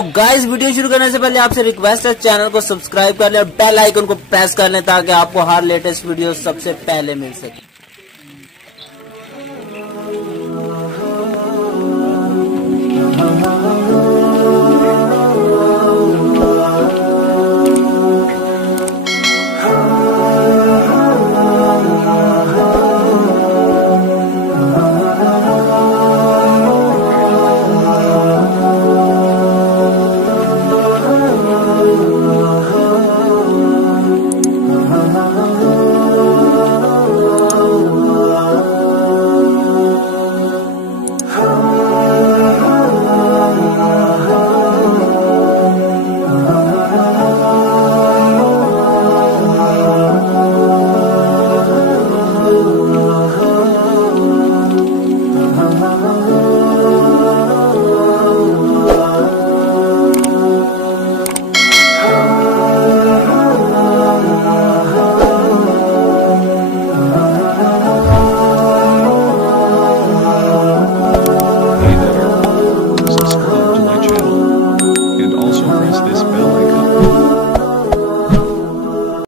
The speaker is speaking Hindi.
तो गाइस वीडियो शुरू करने से पहले आपसे रिक्वेस्ट है, चैनल को सब्सक्राइब कर लें और बेल आइकन को प्रेस कर लें ताकि आपको हर लेटेस्ट वीडियो सबसे पहले मिल सके। Subscribe to my channel and also press this bell.